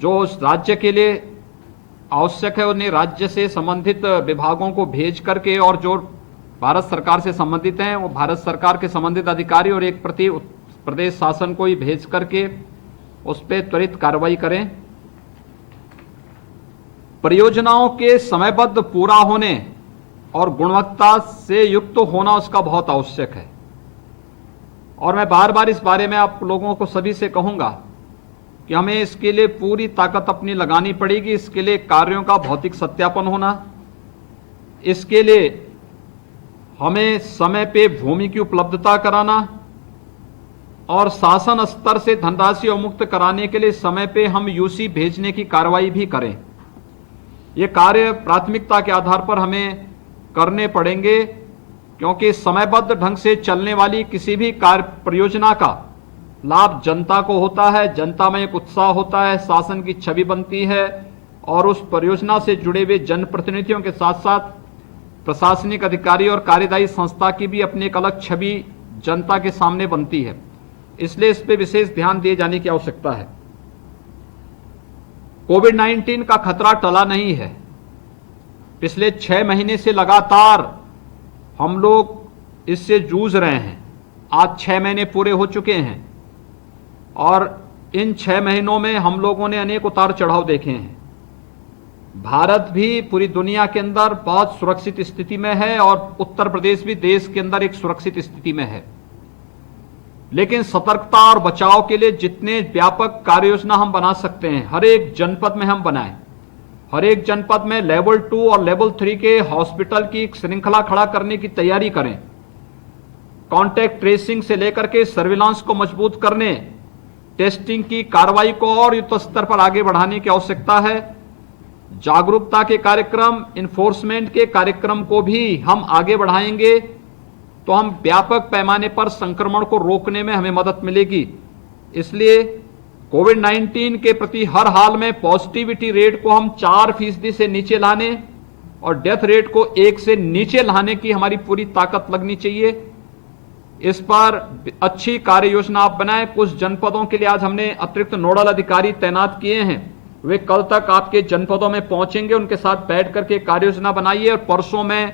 जो उस राज्य के लिए आवश्यक है उन्हें राज्य से संबंधित विभागों को भेज करके, और जो भारत सरकार से संबंधित हैं वो भारत सरकार के संबंधित अधिकारी और एक प्रदेश शासन को ही भेज करके उस पर त्वरित कार्रवाई करें। परियोजनाओं के समयबद्ध पूरा होने और गुणवत्ता से युक्त होना उसका बहुत आवश्यक है। और मैं बार बार इस बारे में आप लोगों को सभी से कहूंगा कि हमें इसके लिए पूरी ताकत अपनी लगानी पड़ेगी। इसके लिए कार्यों का भौतिक सत्यापन होना, इसके लिए हमें समय पे भूमि की उपलब्धता कराना और शासन स्तर से धनराशि अवमुक्त कराने के लिए समय पे हम यूसी भेजने की कार्रवाई भी करें। ये कार्य प्राथमिकता के आधार पर हमें करने पड़ेंगे, क्योंकि समयबद्ध ढंग से चलने वाली किसी भी कार्य परियोजना का लाभ जनता को होता है, जनता में एक उत्साह होता है, शासन की छवि बनती है और उस परियोजना से जुड़े हुए जनप्रतिनिधियों के साथ साथ प्रशासनिक अधिकारी और कार्यदायी संस्था की भी अपनी एक अलग छवि जनता के सामने बनती है। इसलिए इस पे विशेष ध्यान दिए जाने की आवश्यकता है। कोविड-19 का खतरा टला नहीं है। पिछले 6 महीने से लगातार हम लोग इससे जूझ रहे हैं। आज 6 महीने पूरे हो चुके हैं और इन 6 महीनों में हम लोगों ने अनेक उतार चढ़ाव देखे हैं। भारत भी पूरी दुनिया के अंदर बहुत सुरक्षित स्थिति में है और उत्तर प्रदेश भी देश के अंदर एक सुरक्षित स्थिति में है। लेकिन सतर्कता और बचाव के लिए जितने व्यापक कार्य योजना हम बना सकते हैं, हर एक जनपद में हम बनाएं। हर एक जनपद में लेवल 2 और लेवल 3 के हॉस्पिटल की श्रृंखला खड़ा करने की तैयारी करें। कॉन्टैक्ट ट्रेसिंग से लेकर के सर्विलांस को मजबूत करने, टेस्टिंग की कार्रवाई को और युद्ध स्तर पर आगे बढ़ाने की आवश्यकता है। जागरूकता के कार्यक्रम, इन्फोर्समेंट के कार्यक्रम को भी हम आगे बढ़ाएंगे तो हम व्यापक पैमाने पर संक्रमण को रोकने में हमें मदद मिलेगी। इसलिए कोविड-19 के प्रति हर हाल में पॉजिटिविटी रेट को हम 4% से नीचे लाने और डेथ रेट को 1 से नीचे लाने की हमारी पूरी ताकत लगनी चाहिए। इस पर अच्छी कार्य योजना आप बनाएं। कुछ जनपदों के लिए आज हमने अतिरिक्त नोडल अधिकारी तैनात किए हैं, वे कल तक आपके जनपदों में पहुंचेंगे, उनके साथ बैठ करके कार्य योजना बनाइए। और परसों में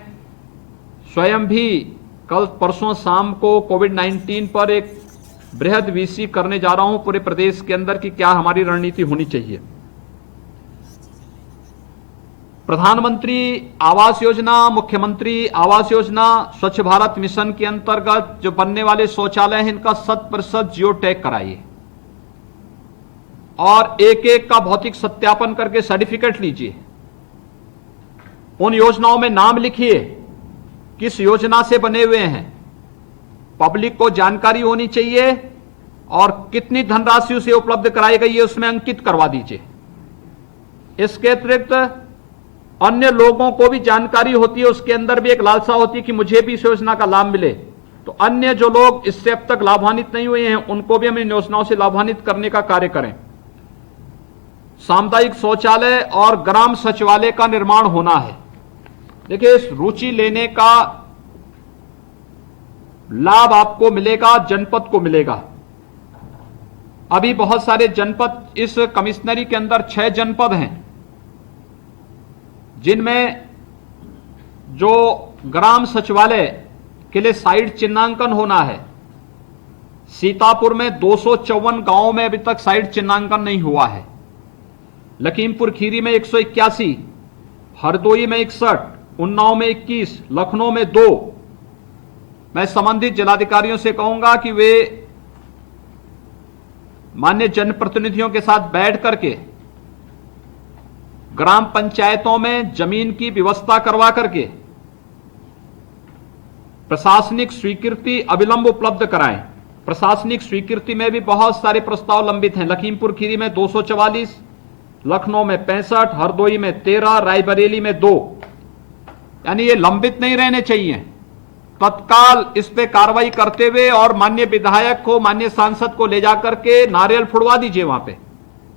स्वयं भी परसों शाम को कोविड-19 पर एक बृहद वीसी करने जा रहा हूं पूरे प्रदेश के अंदर कि क्या हमारी रणनीति होनी चाहिए। प्रधानमंत्री आवास योजना, मुख्यमंत्री आवास योजना, स्वच्छ भारत मिशन के अंतर्गत जो बनने वाले शौचालय हैं, इनका 100% जियो टैग कराइए और एक एक का भौतिक सत्यापन करके सर्टिफिकेट लीजिए। उन योजनाओं में नाम लिखिए, किस योजना से बने हुए हैं, पब्लिक को जानकारी होनी चाहिए और कितनी धनराशि उसे उपलब्ध कराई गई है उसमें अंकित करवा दीजिए। इसके अतिरिक्त अन्य लोगों को भी जानकारी होती है, उसके अंदर भी एक लालसा होती है कि मुझे भी इस योजना का लाभ मिले, तो अन्य जो लोग इससे अब तक लाभान्वित नहीं हुए हैं उनको भी हम इन योजनाओं से लाभान्वित करने का कार्य करें। सामुदायिक शौचालय और ग्राम सचिवालय का निर्माण होना है। देखिए, इस रुचि लेने का लाभ आपको मिलेगा, जनपद को मिलेगा। अभी बहुत सारे जनपद, इस कमिश्नरी के अंदर 6 जनपद हैं जिनमें जो ग्राम सचिवालय के लिए साइट चिन्हांकन होना है। सीतापुर में 254 गांवों में अभी तक साइट चिन्हांकन नहीं हुआ है। लखीमपुर खीरी में 181, हरदोई में 61, उन्नाव में 21, लखनऊ में 2। मैं संबंधित जिलाधिकारियों से कहूंगा कि वे मान्य जनप्रतिनिधियों के साथ बैठ करके ग्राम पंचायतों में जमीन की व्यवस्था करवा करके प्रशासनिक स्वीकृति अविलंब उपलब्ध कराएं। प्रशासनिक स्वीकृति में भी बहुत सारे प्रस्ताव लंबित हैं। लखीमपुर खीरी में 244, लखनऊ में 65, हरदोई में 13, रायबरेली में 2। यानी ये लंबित नहीं रहने चाहिए। तत्काल इस पे कार्रवाई करते हुए और माननीय विधायक को, माननीय सांसद को ले जाकर के नारियल फुड़वा दीजिए, वहां पे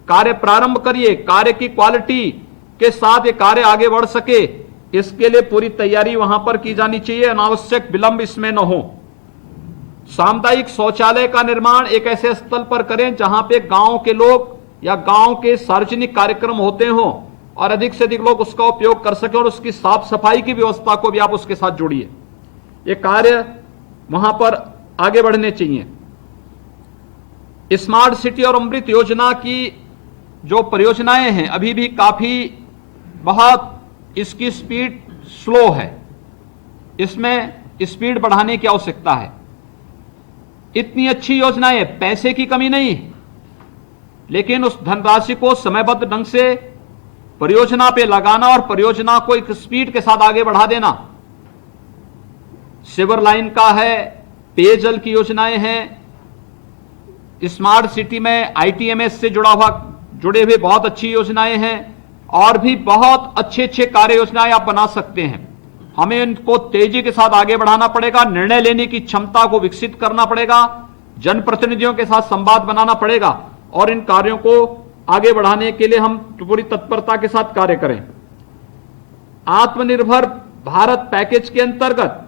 कार्य प्रारंभ करिए। कार्य की क्वालिटी के साथ ये कार्य आगे बढ़ सके, इसके लिए पूरी तैयारी वहां पर की जानी चाहिए। अनावश्यक विलंब इसमें न हो। सामुदायिक शौचालय का निर्माण एक ऐसे स्थल पर करें जहां पे गांव के लोग या गांव के सार्वजनिक कार्यक्रम होते हों और अधिक से अधिक लोग उसका उपयोग कर सकें और उसकी साफ सफाई की व्यवस्था को भी आप उसके साथ जोड़िए। ये कार्य वहां पर आगे बढ़ने चाहिए। स्मार्ट सिटी और अमृत योजना की जो परियोजनाएं हैं अभी भी काफी बहुत इसकी स्पीड स्लो है, इसमें स्पीड बढ़ाने की आवश्यकता है। इतनी अच्छी योजनाएं, पैसे की कमी नहीं, लेकिन उस धनराशि को समयबद्ध ढंग से परियोजना पे लगाना और परियोजना को एक स्पीड के साथ आगे बढ़ा देना। सिवर लाइन का है, पेयजल की योजनाएं हैं, स्मार्ट सिटी में आईटीएमएस से जुड़े हुए बहुत अच्छी योजनाएं हैं और भी बहुत अच्छे अच्छे कार्य योजनाएं आप बना सकते हैं। हमें इनको तेजी के साथ आगे बढ़ाना पड़ेगा, निर्णय लेने की क्षमता को विकसित करना पड़ेगा, जनप्रतिनिधियों के साथ संवाद बनाना पड़ेगा और इन कार्यों को आगे बढ़ाने के लिए हम पूरी तत्परता के साथ कार्य करें। आत्मनिर्भर भारत पैकेज के अंतर्गत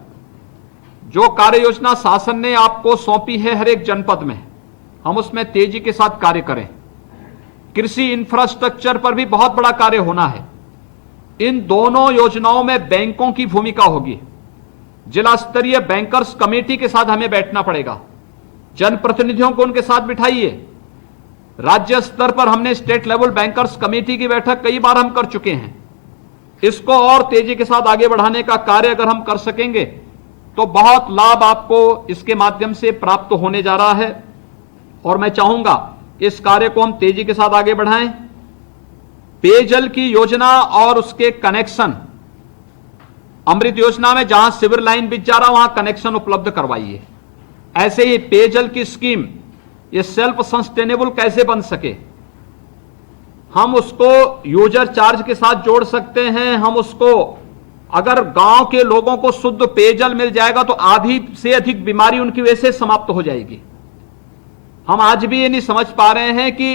जो कार्य योजना शासन ने आपको सौंपी है हर एक जनपद में, हम उसमें तेजी के साथ कार्य करें। कृषि इंफ्रास्ट्रक्चर पर भी बहुत बड़ा कार्य होना है। इन दोनों योजनाओं में बैंकों की भूमिका होगी। जिला स्तरीय बैंकर्स कमेटी के साथ हमें बैठना पड़ेगा, जनप्रतिनिधियों को उनके साथ बिठाइए। राज्य स्तर पर हमने स्टेट लेवल बैंकर्स कमेटी की बैठक कई बार हम कर चुके हैं। इसको और तेजी के साथ आगे बढ़ाने का कार्य अगर हम कर सकेंगे तो बहुत लाभ आपको इसके माध्यम से प्राप्त होने जा रहा है और मैं चाहूंगा इस कार्य को हम तेजी के साथ आगे बढ़ाएं। पेयजल की योजना और उसके कनेक्शन, अमृत योजना में जहां सिवर लाइन बिछ जा रहा वहां कनेक्शन उपलब्ध करवाइए। ऐसे ही पेयजल की स्कीम ये सेल्फ सस्टेनेबल कैसे बन सके, हम उसको यूजर चार्ज के साथ जोड़ सकते हैं। हम उसको, अगर गांव के लोगों को शुद्ध पेयजल मिल जाएगा तो आधी से अधिक बीमारी उनकी वजह से समाप्त हो जाएगी। हम आज भी ये नहीं समझ पा रहे हैं कि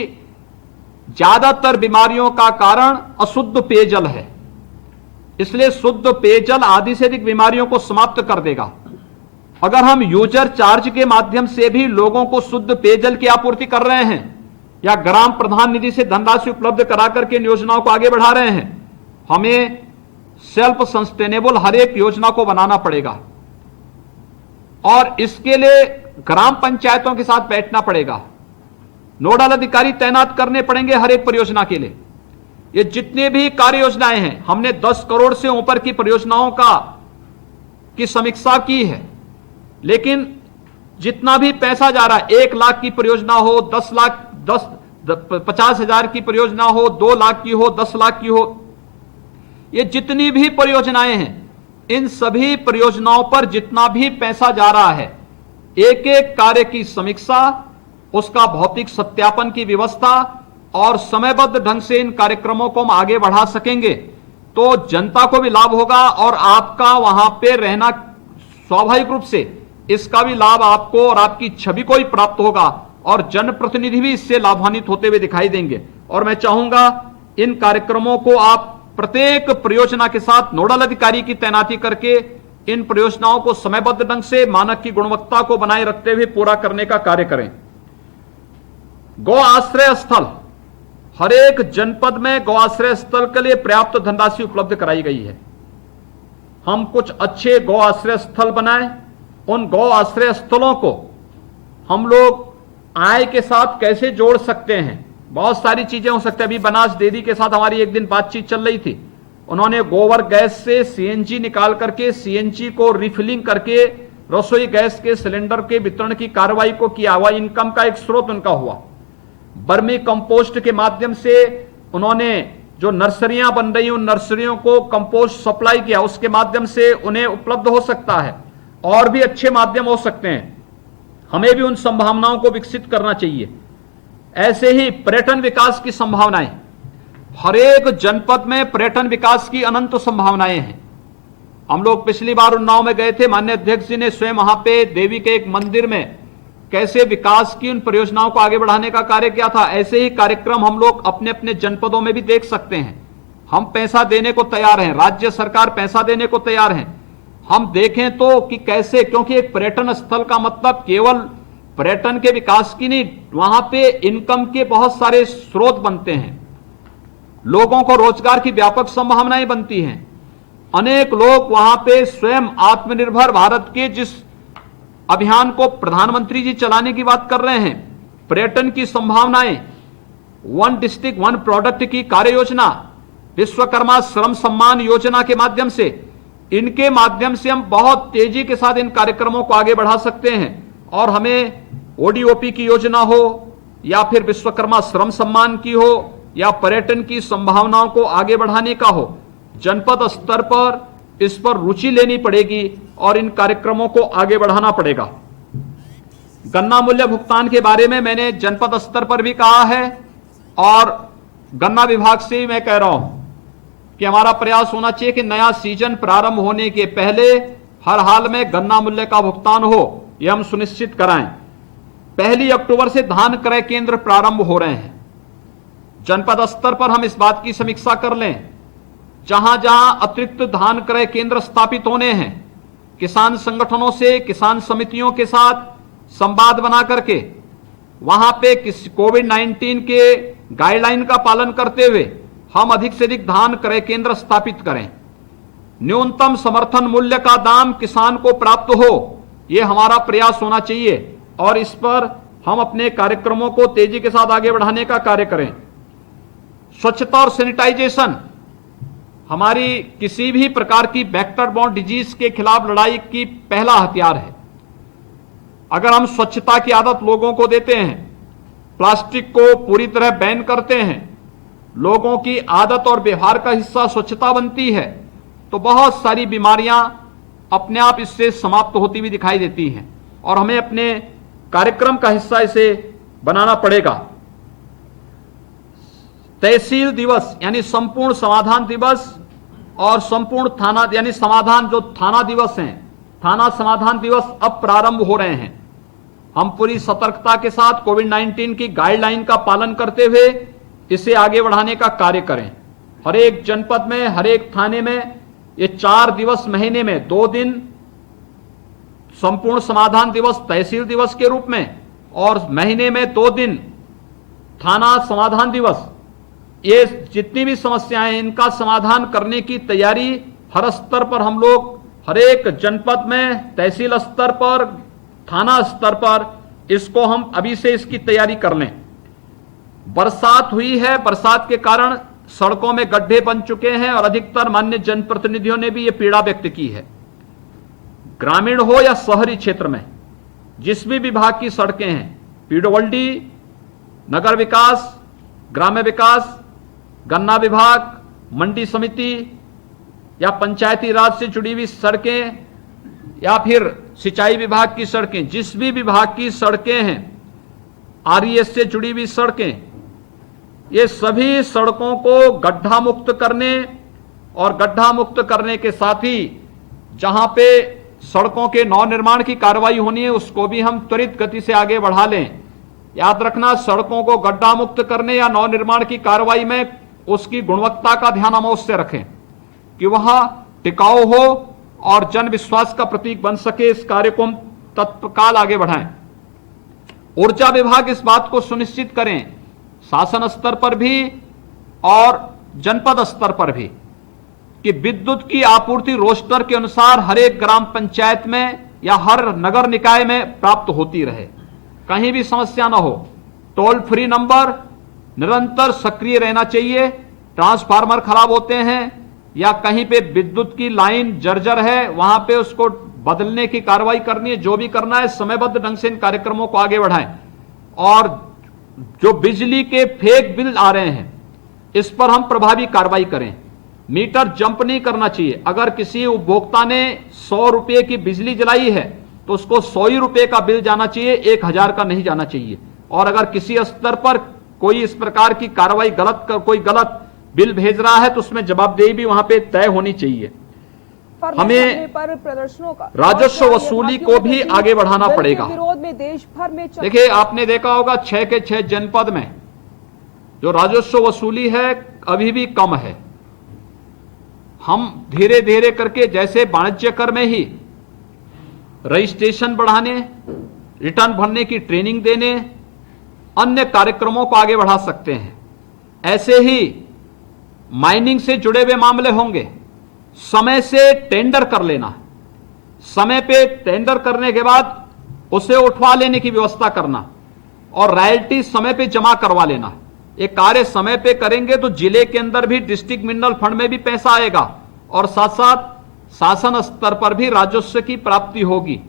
ज्यादातर बीमारियों का कारण अशुद्ध पेयजल है, इसलिए शुद्ध पेयजल आधी से अधिक बीमारियों को समाप्त कर देगा। अगर हम यूजर चार्ज के माध्यम से भी लोगों को शुद्ध पेयजल की आपूर्ति कर रहे हैं या ग्राम प्रधान निधि से धनराशि उपलब्ध करा करके इन योजनाओं को आगे बढ़ा रहे हैं, हमें सेल्फ सस्टेनेबल हर एक योजना को बनाना पड़ेगा और इसके लिए ग्राम पंचायतों के साथ बैठना पड़ेगा। नोडल अधिकारी तैनात करने पड़ेंगे हर एक परियोजना के लिए। ये जितने भी कार्य योजनाएं हैं, हमने 10 करोड़ से ऊपर की परियोजनाओं की समीक्षा की है, लेकिन जितना भी पैसा जा रहा है, 1 लाख की परियोजना हो, 50,000 की परियोजना हो, 2 लाख की हो, 10 लाख की हो, ये जितनी भी परियोजनाएं हैं, इन सभी परियोजनाओं पर जितना भी पैसा जा रहा है, एक एक कार्य की समीक्षा, उसका भौतिक सत्यापन की व्यवस्था और समयबद्ध ढंग से इन कार्यक्रमों को हम आगे बढ़ा सकेंगे तो जनता को भी लाभ होगा और आपका वहां पे रहना स्वाभाविक रूप से इसका भी लाभ आपको और आपकी छवि को ही प्राप्त होगा और जनप्रतिनिधि भी इससे लाभान्वित होते हुए दिखाई देंगे। और मैं चाहूंगा इन कार्यक्रमों को आप प्रत्येक परियोजना के साथ नोडल अधिकारी की तैनाती करके इन परियोजनाओं को समयबद्ध ढंग से मानक की गुणवत्ता को बनाए रखते हुए पूरा करने का कार्य करें। गौ आश्रय स्थल, हर एक जनपद में गौ आश्रय स्थल के लिए पर्याप्त धनराशि उपलब्ध कराई गई है। हम कुछ अच्छे गौ आश्रय स्थल बनाएं, उन गौ आश्रय स्थलों को हम लोग आय के साथ कैसे जोड़ सकते हैं, बहुत सारी चीजें हो सकती है। अभी बनास डेयरी के साथ हमारी एक दिन बातचीत चल रही थी, उन्होंने गोबर गैस से सीएनजी निकाल करके सीएनजी को रिफिलिंग करके रसोई गैस के सिलेंडर के वितरण की कार्रवाई को किया हुआ, इनकम का एक स्रोत उनका हुआ। बर्मी कंपोस्ट के माध्यम से उन्होंने जो नर्सरियां बन रही उन नर्सरियों को कंपोस्ट सप्लाई किया, उसके माध्यम से उन्हें उपलब्ध हो सकता है। और भी अच्छे माध्यम हो सकते हैं, हमें भी उन संभावनाओं को विकसित करना चाहिए। ऐसे ही पर्यटन विकास की संभावनाएं, हर एक जनपद में पर्यटन विकास की अनंत संभावनाएं हैं। हम लोग पिछली बार उन्नाव में गए थे, माननीय अध्यक्ष जी ने स्वयं वहां पे देवी के एक मंदिर में कैसे विकास की उन परियोजनाओं को आगे बढ़ाने का कार्य किया था। ऐसे ही कार्यक्रम हम लोग अपने अपने जनपदों में भी देख सकते हैं। हम पैसा देने को तैयार हैं, राज्य सरकार पैसा देने को तैयार है। हम देखें तो कि कैसे, क्योंकि एक पर्यटन स्थल का मतलब केवल पर्यटन के विकास की नहीं, वहां पे इनकम के बहुत सारे स्रोत बनते हैं, लोगों को रोजगार की व्यापक संभावनाएं बनती हैं। अनेक लोग वहां पे स्वयं आत्मनिर्भर भारत के जिस अभियान को प्रधानमंत्री जी चलाने की बात कर रहे हैं, पर्यटन की संभावनाएं, वन डिस्ट्रिक्ट वन प्रोडक्ट की कार्य योजना, विश्वकर्मा श्रम सम्मान योजना के माध्यम से, इनके माध्यम से हम बहुत तेजी के साथ इन कार्यक्रमों को आगे बढ़ा सकते हैं। और हमें ओडीओपी की योजना हो या फिर विश्वकर्मा श्रम सम्मान की हो या पर्यटन की संभावनाओं को आगे बढ़ाने का हो, जनपद स्तर पर इस पर रुचि लेनी पड़ेगी और इन कार्यक्रमों को आगे बढ़ाना पड़ेगा। गन्ना मूल्य भुगतान के बारे में मैंने जनपद स्तर पर भी कहा है और गन्ना विभाग से ही मैं कह रहा हूं कि हमारा प्रयास होना चाहिए कि नया सीजन प्रारंभ होने के पहले हर हाल में गन्ना मूल्य का भुगतान हो, यह हम सुनिश्चित कराएं। 1 अक्टूबर से धान क्रय केंद्र प्रारंभ हो रहे हैं। जनपद स्तर पर हम इस बात की समीक्षा कर लें, जहां जहां अतिरिक्त धान क्रय केंद्र स्थापित होने हैं, किसान संगठनों से, किसान समितियों के साथ संवाद बना करके वहां पे कोविड-19 के गाइडलाइन का पालन करते हुए हम अधिक से अधिक धान क्रय केंद्र स्थापित करें। न्यूनतम समर्थन मूल्य का दाम किसान को प्राप्त हो, यह हमारा प्रयास होना चाहिए और इस पर हम अपने कार्यक्रमों को तेजी के साथ आगे बढ़ाने का कार्य करें। स्वच्छता और सैनिटाइजेशन हमारी किसी भी प्रकार की वेक्टर बॉर्न डिजीज के खिलाफ लड़ाई की पहला हथियार है। अगर हम स्वच्छता की आदत लोगों को देते हैं, प्लास्टिक को पूरी तरह बैन करते हैं, लोगों की आदत और व्यवहार का हिस्सा स्वच्छता बनती है, तो बहुत सारी बीमारियां अपने आप इससे समाप्त होती हुई दिखाई देती हैं और हमें अपने कार्यक्रम का हिस्सा इसे बनाना पड़ेगा। तहसील दिवस यानी संपूर्ण समाधान दिवस और संपूर्ण थाना यानी समाधान जो थाना दिवस हैं, थाना समाधान दिवस अब प्रारंभ हो रहे हैं। हम पूरी सतर्कता के साथ कोविड-19 की गाइडलाइन का पालन करते हुए इसे आगे बढ़ाने का कार्य करें। हर एक जनपद में, हर एक थाने में ये 4 दिवस महीने में 2 दिन संपूर्ण समाधान दिवस तहसील दिवस के रूप में और महीने में 2 दिन थाना समाधान दिवस, ये जितनी भी समस्याएं हैं इनका समाधान करने की तैयारी हर स्तर पर हम लोग, हर एक जनपद में, तहसील स्तर पर, थाना स्तर पर, इसको हम अभी से इसकी तैयारी कर लें। बरसात हुई है, बरसात के कारण सड़कों में गड्ढे बन चुके हैं और अधिकतर माननीय जनप्रतिनिधियों ने भी ये पीड़ा व्यक्त की है। ग्रामीण हो या शहरी क्षेत्र में जिस भी विभाग की सड़कें हैं, पीडब्ल्यूडी, नगर विकास, ग्राम्य विकास, गन्ना विभाग, मंडी समिति या पंचायती राज से जुड़ी हुई सड़कें या फिर सिंचाई विभाग की सड़कें, जिस भी विभाग की सड़कें हैं, आरईएस से जुड़ी हुई सड़कें, ये सभी सड़कों को गड्ढा मुक्त करने और गड्ढा मुक्त करने के साथ ही जहां पे सड़कों के नवनिर्माण की कार्रवाई होनी है उसको भी हम त्वरित गति से आगे बढ़ा लें। याद रखना, सड़कों को गड्ढा मुक्त करने या नवनिर्माण की कार्रवाई में उसकी गुणवत्ता का ध्यान हम अवश्य रखें कि वह टिकाऊ हो और जन विश्वास का प्रतीक बन सके। इस कार्य को हम तत्काल आगे बढ़ाएं। ऊर्जा विभाग इस बात को सुनिश्चित करें, शासन स्तर पर भी और जनपद स्तर पर भी, कि विद्युत की आपूर्ति रोस्टर के अनुसार हर एक ग्राम पंचायत में या हर नगर निकाय में प्राप्त होती रहे, कहीं भी समस्या ना हो। टोल फ्री नंबर निरंतर सक्रिय रहना चाहिए। ट्रांसफार्मर खराब होते हैं या कहीं पे विद्युत की लाइन जर्जर है, वहां पे उसको बदलने की कार्रवाई करनी है। जो भी करना है समयबद्ध ढंग से इन कार्यक्रमों को आगे बढ़ाएं। और जो बिजली के फेक बिल आ रहे हैं इस पर हम प्रभावी कार्रवाई करें। मीटर जंप नहीं करना चाहिए। अगर किसी उपभोक्ता ने 100 रुपए की बिजली जलाई है तो उसको 100 ही रुपए का बिल जाना चाहिए, 1000 का नहीं जाना चाहिए। और अगर किसी स्तर पर कोई इस प्रकार की कार्रवाई कोई गलत बिल भेज रहा है तो उसमें जवाबदेही भी वहां पे तय होनी चाहिए। हमें प्रदर्शनों का राजस्व वसूली को भी आगे बढ़ाना पड़ेगा। विरोध में देश भर में देखिए, आपने देखा होगा 6 के 6 जनपद में जो राजस्व वसूली है अभी भी कम है। हम धीरे धीरे करके, जैसे वाणिज्य कर में ही रजिस्ट्रेशन बढ़ाने, रिटर्न भरने की ट्रेनिंग देने, अन्य कार्यक्रमों को आगे बढ़ा सकते हैं। ऐसे ही माइनिंग से जुड़े हुए मामले होंगे, समय से टेंडर कर लेना, समय पे टेंडर करने के बाद उसे उठवा लेने की व्यवस्था करना और रॉयल्टी समय पे जमा करवा लेना। ये कार्य समय पे करेंगे तो जिले के अंदर भी डिस्ट्रिक्ट मिनरल फंड में भी पैसा आएगा और साथ साथ शासन स्तर पर भी राजस्व की प्राप्ति होगी।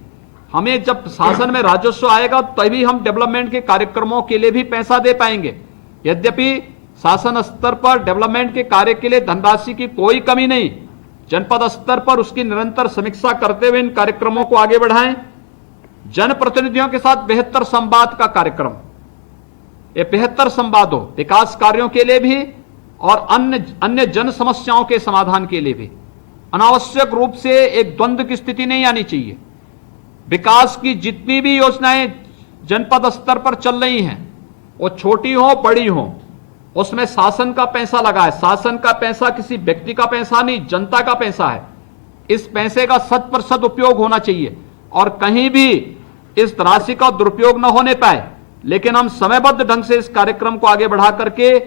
हमें जब शासन में राजस्व आएगा तभी हम डेवलपमेंट के कार्यक्रमों के लिए भी पैसा दे पाएंगे। यद्यपि शासन स्तर पर डेवलपमेंट के कार्य के लिए धनराशि की कोई कमी नहीं, जनपद स्तर पर उसकी निरंतर समीक्षा करते हुए इन कार्यक्रमों को आगे बढ़ाएं। जनप्रतिनिधियों के साथ बेहतर संवाद का कार्यक्रम, ये बेहतर संवाद हो विकास कार्यों के लिए भी और अन्य जन समस्याओं के समाधान के लिए भी। अनावश्यक रूप से एक द्वंद्व की स्थिति नहीं आनी चाहिए। विकास की जितनी भी योजनाएं जनपद स्तर पर चल रही हैं, वो छोटी हो बड़ी हो, उसमें शासन का पैसा लगा है। शासन का पैसा किसी व्यक्ति का पैसा नहीं, जनता का पैसा है। इस पैसे का 100% उपयोग होना चाहिए और कहीं भी इस राशि का दुरुपयोग न होने पाए। लेकिन हम समयबद्ध ढंग से इस कार्यक्रम को आगे बढ़ा करके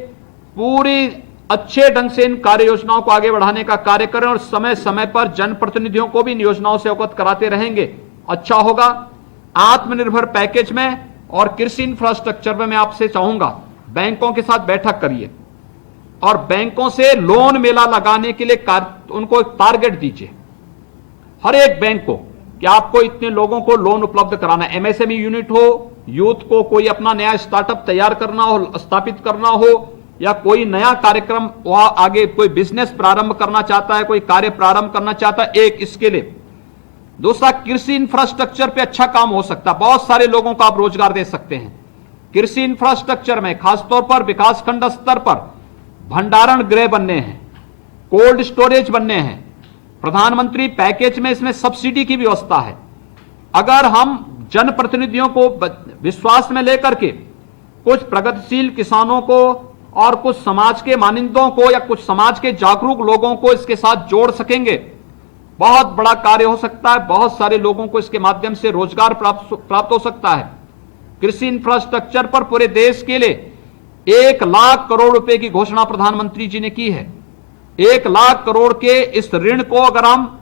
पूरी अच्छे ढंग से इन कार्य योजनाओं को आगे बढ़ाने का कार्य करें और समय समय पर जनप्रतिनिधियों को भी इन योजनाओं से अवगत कराते रहेंगे, अच्छा होगा। आत्मनिर्भर पैकेज में और कृषि इंफ्रास्ट्रक्चर में मैं आपसे चाहूंगा बैंकों के साथ बैठक करिए और बैंकों से लोन मेला लगाने के लिए उनको एक टारगेट दीजिए, हर एक बैंक को, कि आपको इतने लोगों को लोन उपलब्ध कराना है। एमएसएमई यूनिट हो, यूथ को कोई अपना नया स्टार्टअप तैयार करना हो, स्थापित करना हो, या कोई नया कार्यक्रम वहां आगे कोई बिजनेस प्रारंभ करना चाहता है, कोई कार्य प्रारंभ करना चाहता है, एक इसके लिए। दूसरा, कृषि इंफ्रास्ट्रक्चर पे अच्छा काम हो सकता है, बहुत सारे लोगों को आप रोजगार दे सकते हैं। कृषि इंफ्रास्ट्रक्चर में खासतौर पर विकासखंड स्तर पर भंडारण गृह बनने हैं, कोल्ड स्टोरेज बनने हैं। प्रधानमंत्री पैकेज में इसमें सब्सिडी की व्यवस्था है। अगर हम जनप्रतिनिधियों को विश्वास में लेकर के कुछ प्रगतिशील किसानों को और कुछ समाज के मानिंदों को या कुछ समाज के जागरूक लोगों को इसके साथ जोड़ सकेंगे, बहुत बड़ा कार्य हो सकता है। बहुत सारे लोगों को इसके माध्यम से रोजगार प्राप्त हो सकता है। कृषि इंफ्रास्ट्रक्चर पर पूरे देश के लिए 1 लाख करोड़ रुपए की घोषणा प्रधानमंत्री जी ने की है। 1 लाख करोड़ के इस ऋण को अगर हम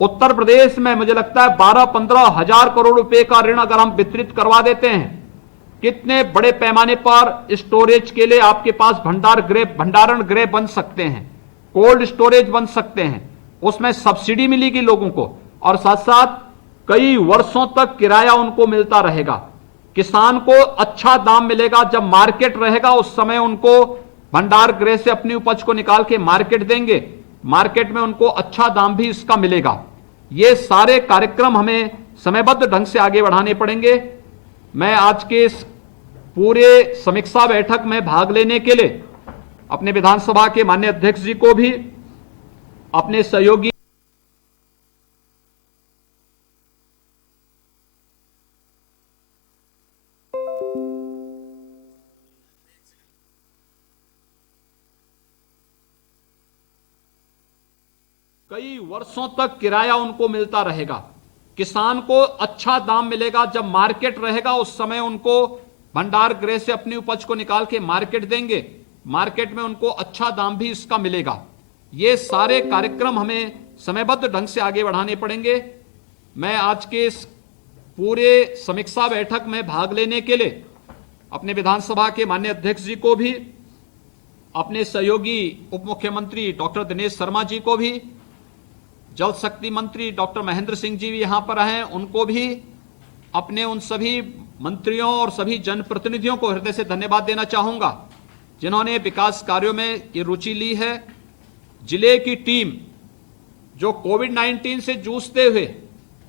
उत्तर प्रदेश में, मुझे लगता है 12-15 हजार करोड़ रुपए का ऋण अगर हम वितरित करवा देते हैं, कितने बड़े पैमाने पर स्टोरेज के लिए आपके पास भंडारण गृह बन सकते हैं, कोल्ड स्टोरेज बन सकते हैं। उसमें सब्सिडी मिलेगी लोगों को और साथ साथ कई वर्षों तक किराया उनको मिलता रहेगा। किसान को अच्छा दाम मिलेगा, जब मार्केट रहेगा उस समय उनको भंडार गृह से अपनी उपज को निकाल के मार्केट देंगे, मार्केट में उनको अच्छा दाम भी इसका मिलेगा। ये सारे कार्यक्रम हमें समयबद्ध ढंग से आगे बढ़ाने पड़ेंगे। मैं आज के इस पूरे समीक्षा बैठक में भाग लेने के लिए अपने विधानसभा के माननीय अध्यक्ष जी को भी, अपने सहयोगी कई वर्षों तक किराया उनको मिलता रहेगा, किसान को अच्छा दाम मिलेगा, जब मार्केट रहेगा उस समय उनको भंडार गृह से अपनी उपज को निकाल के मार्केट देंगे, मार्केट में उनको अच्छा दाम भी इसका मिलेगा। ये सारे कार्यक्रम हमें समयबद्ध ढंग से आगे बढ़ाने पड़ेंगे। मैं आज के इस पूरे समीक्षा बैठक में भाग लेने के लिए अपने विधानसभा के माननीय अध्यक्ष जी को भी, अपने सहयोगी उप मुख्यमंत्री डॉक्टर दिनेश शर्मा जी को भी, जल शक्ति मंत्री डॉक्टर महेंद्र सिंह जी भी यहां पर हैं, उनको भी, अपने उन सभी मंत्रियों और सभी जनप्रतिनिधियों को हृदय से धन्यवाद देना चाहूंगा जिन्होंने विकास कार्यों में ये रुचि ली है। जिले की टीम जो कोविड-19 से जूझते हुए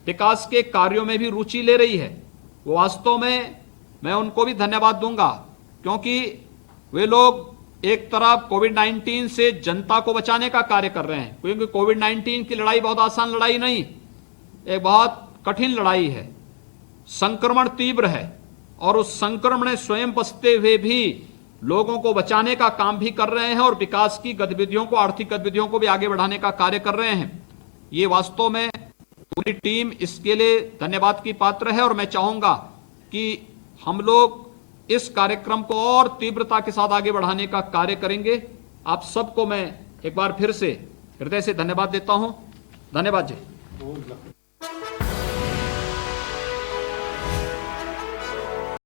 विकास के कार्यों में भी रुचि ले रही है, वो वास्तव में मैं उनको भी धन्यवाद दूंगा, क्योंकि वे लोग एक तरफ कोविड-19 से जनता को बचाने का कार्य कर रहे हैं, क्योंकि कोविड-19 की लड़ाई बहुत आसान लड़ाई नहीं, एक बहुत कठिन लड़ाई है, संक्रमण तीव्र है और उस संक्रमण में स्वयं बचते हुए भी लोगों को बचाने का काम भी कर रहे हैं और विकास की गतिविधियों को, आर्थिक गतिविधियों को भी आगे बढ़ाने का कार्य कर रहे हैं। ये वास्तव में पूरी टीम इसके लिए धन्यवाद की पात्र है और मैं चाहूंगा कि हम लोग इस कार्यक्रम को और तीव्रता के साथ आगे बढ़ाने का कार्य करेंगे। आप सबको मैं एक बार फिर से हृदय से धन्यवाद देता हूं। धन्यवाद जी।